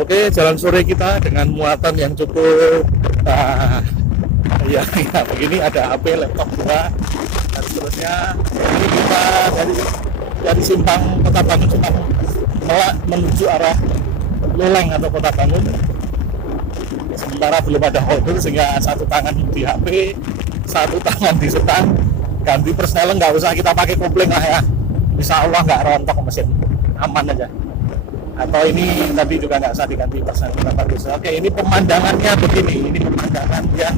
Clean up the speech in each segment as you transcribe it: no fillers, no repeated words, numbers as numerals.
Oke, jalan sore kita dengan muatan yang cukup ya begini, ada HP, laptop juga, dan seterusnya. Ini kita dari simpang Kota Bangun cuma menuju arah Loleng atau Kota Bangun. Sementara belum ada order sehingga satu tangan di HP, satu tangan di setang. Ganti persneleng nggak usah kita pakai kopling lah ya. Insya Allah nggak rontok mesin, aman aja. Atau ini tadi juga nggak usah diganti persneleng, bagus. Oke, ini pemandangannya begini. Ini pemandangan yang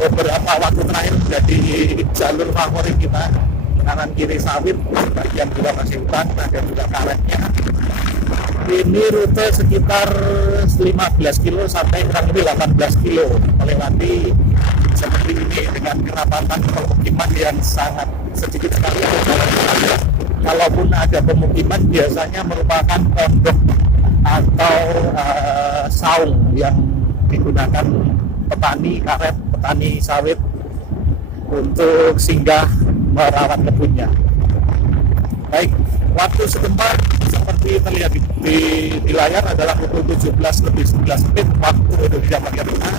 beberapa waktu terakhir menjadi jalur favorit kita. Kanan kiri sawit, bagian juga masih hutan, ada juga karetnya. Ini rute sekitar 15 kilo sampai kurang lebih 18 kilo melewati seperti ini dengan kerapatan pemukiman yang sangat sedikit sekali. Kalaupun ada pemukiman biasanya merupakan pondok atau saung yang digunakan petani karet, petani sawit untuk singgah merawat kebunnya. Baik, waktu setempat seperti terlihat di layar adalah pukul 17:11 waktu Indonesia bagian tengah.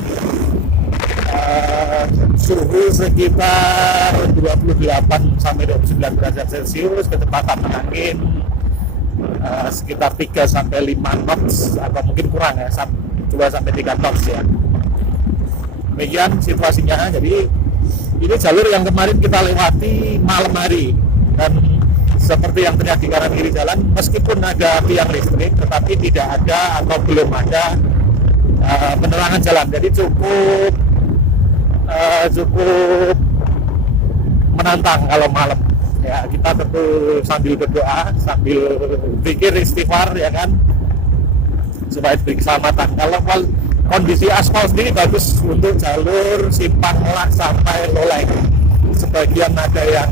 Suhu sekitar 28 sampai 29 derajat Celcius, kecepatan angin sekitar 3 sampai 5 knots atau mungkin kurang ya, 2 sampai 3 knots ya. Demikian situasinya. Jadi ini jalur yang kemarin kita lewati malam hari, dan seperti yang terlihat di kanan kiri jalan, meskipun ada tiang listrik tetapi tidak ada atau belum ada penerangan jalan. Jadi cukup menantang kalau malam ya. Kita tentu sambil berdoa, sambil pikir istighfar ya kan, supaya diberi keselamatan. Kalau kondisi aspal sendiri bagus untuk jalur Simpang Melak sampai Loleng. Sebagian ada yang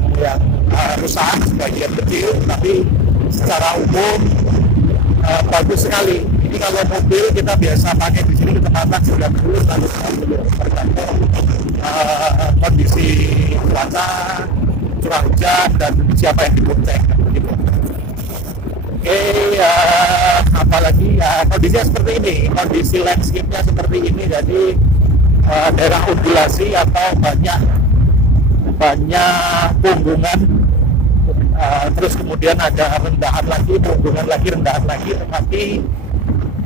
rusak, sebagian kecil, tapi secara umum bagus sekali. Ini kalau mobil kita biasa pakai di sini kecepatan 90 lalu 90, tergantung kondisi cuaca, curah hujan, dan siapa yang dibonceng gitu. Oke, apalagi ya kondisinya seperti ini, kondisi landscape-nya seperti ini. Jadi daerah undulasi atau banyak punggungan, terus kemudian ada rendahan lagi, punggungan lagi, rendahan lagi, tetapi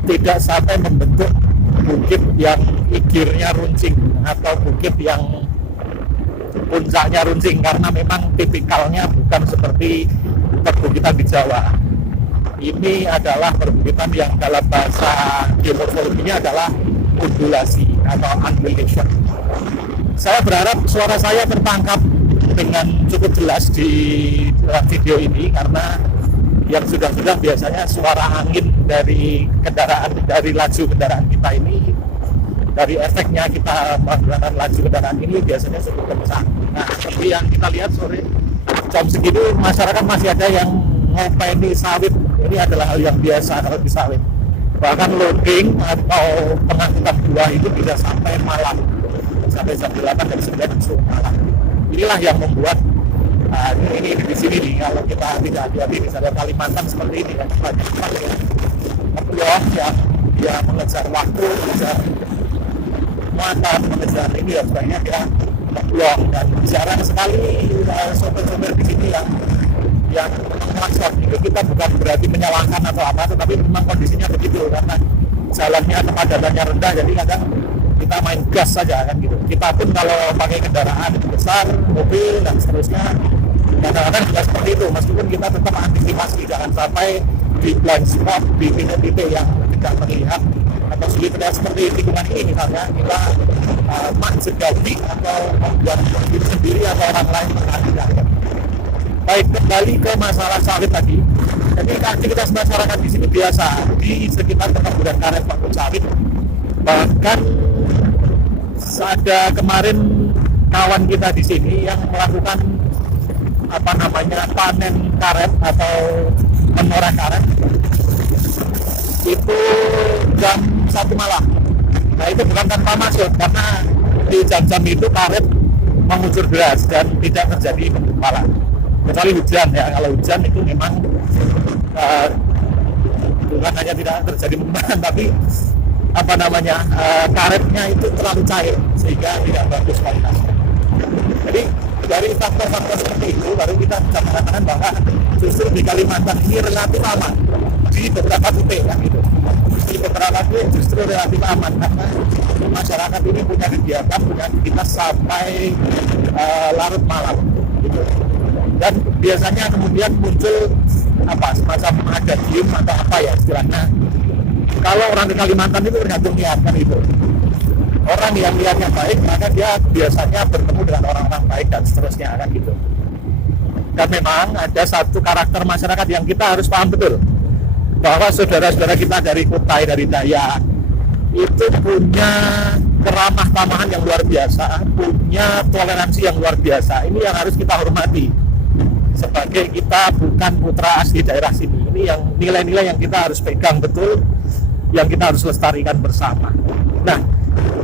tidak sampai membentuk bukit yang igirnya runcing atau bukit yang puncaknya runcing, karena memang tipikalnya bukan seperti perbukitan di Jawa. Ini adalah perbukitan yang dalam bahasa geomorfologinya adalah undulasi atau undulation. Saya berharap suara saya tertangkap dengan cukup jelas di video ini, karena yang sudah biasanya suara angin dari kendaraan, dari laju kendaraan kita ini, dari efeknya kita menggunakan laju kendaraan ini biasanya cukup kencang. Nah, seperti yang kita lihat sore jam segini, masyarakat masih ada yang ngopeni sawit. Ini adalah hal yang biasa kalau di sawit. Bahkan loading atau pengangkutan buah itu bisa sampai malam, sampai jam 8 dan 9 malam. Inilah yang membuat ini di sini nih, kalau kita tidak hati-hati di jalur Kalimantan seperti ini kan, banyak sekali ngeblok yang mengejar waktu, mengejar muatan, mengejar ini ya, sebenarnya dia ngeblok. Dan jarang sekali sopir-sopir di sini yang melakson. Itu kita bukan berarti menyalahkan atau apa, tetapi memang kondisinya begitu, karena jalannya kepadatannya rendah, jadi kadang kita main gas saja kan gitu. Kita pun kalau pakai kendaraan besar, mobil dan seterusnya, kadang-kadang juga seperti itu. Meskipun kita tetap antisipasi jangan sampai di blind spot, di titik-titik yang tidak terlihat atau sulit terlihat seperti tikungan ini misalnya, kita menjadi atau membuat diri sendiri atau orang lain tidak. Baik, kembali ke masalah sawit tadi. Jadi aktivitas masyarakat di sini biasa di sekitar perkebunan karet maupun sawit. Bahkan ada kemarin kawan kita di sini yang melakukan panen karet atau menoreh karet itu jam 1 malam. Nah, itu bukan tanpa maksud, karena di jam-jam itu karet mengucur deras dan tidak terjadi penggumpalan kecuali hujan ya. Kalau hujan itu memang bukan hanya tidak terjadi pengembangan, tapi karetnya itu terlalu cair sehingga tidak bagus kualitasnya. Jadi dari faktor-faktor seperti itu baru kita bisa mengatakan bahwa justru di Kalimantan ini relatif aman di beberapa titik kan gitu. Di beberapa titik justru relatif aman karena masyarakat ini punya kegiatan, punya aktivitas sampai larut malam gitu. Dan biasanya kemudian muncul semacam ada diem atau apa ya istilahnya. Kalau orang di Kalimantan itu tergantung niat kan itu. Orang yang niatnya baik maka dia biasanya bertemu dengan orang-orang baik dan seterusnya kan gitu. Dan memang ada satu karakter masyarakat yang kita harus paham betul, bahwa saudara-saudara kita dari Kutai, dari Dayak itu punya keramah tamahan yang luar biasa, punya toleransi yang luar biasa. Ini yang harus kita hormati sebagai kita bukan putra asli daerah sini. Ini yang nilai-nilai yang kita harus pegang betul, yang kita harus lestarikan bersama. Nah,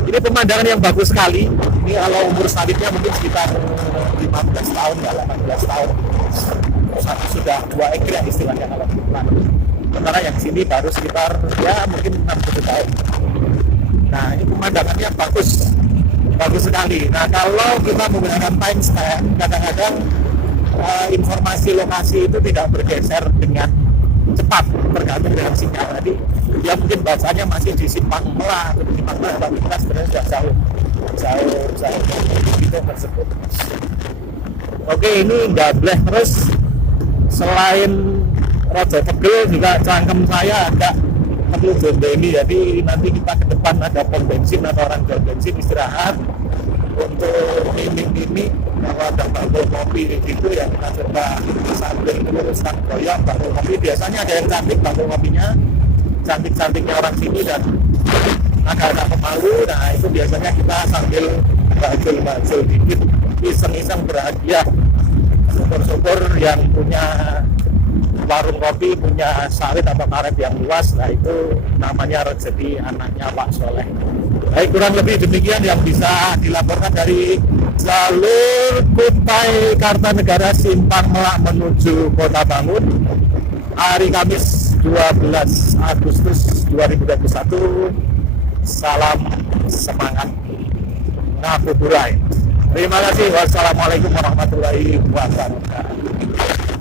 ini pemandangan yang bagus sekali. Ini kalau umur sawitnya mungkin sekitar 15 tahun ya, 18 tahun. Sudah 2 ekor istilahnya kalau bulan. Sementara yang sini baru sekitar ya mungkin 6-7 tahun. Nah, ini pemandangannya bagus sekali. Nah, kalau kita menggunakan timestamp, kadang-kadang informasi lokasi itu tidak bergeser dengan cepat tergantung dengan sinyal. Jadi dia mungkin bacanya masih di Simpang Melah atau di Simpang Melah, tapi kita sebenarnya sudah jauh dari titik tersebut. Oke, ini gableh terus. Selain rojo pegel juga cangkem saya agak perlu ini. Jadi nanti kita ke depan ada pom bensin atau orang jual bensin istirahat untuk mimik-mimik. Kalau ada bakul kopi gitu ya kita coba sambil meluruskan goyang bakul kopi. Biasanya ada yang cantik bakul kopinya, cantik-cantiknya orang sini dan agak-agak pemalu. Nah itu biasanya kita sambil bajul dikit, iseng-iseng berhadiah. Syukur-syukur yang punya warung kopi, punya sawit atau karet yang luas. Nah itu namanya rezeki anaknya Pak Soleh. Baik, kurang lebih demikian yang bisa dilaporkan dari jalur Kutai Kartanegara Simpang Melah menuju Kota Bangun hari Kamis 12 Agustus 2021. Salam semangat ngabuburai. Terima kasih. Wassalamualaikum warahmatullahi wabarakatuh.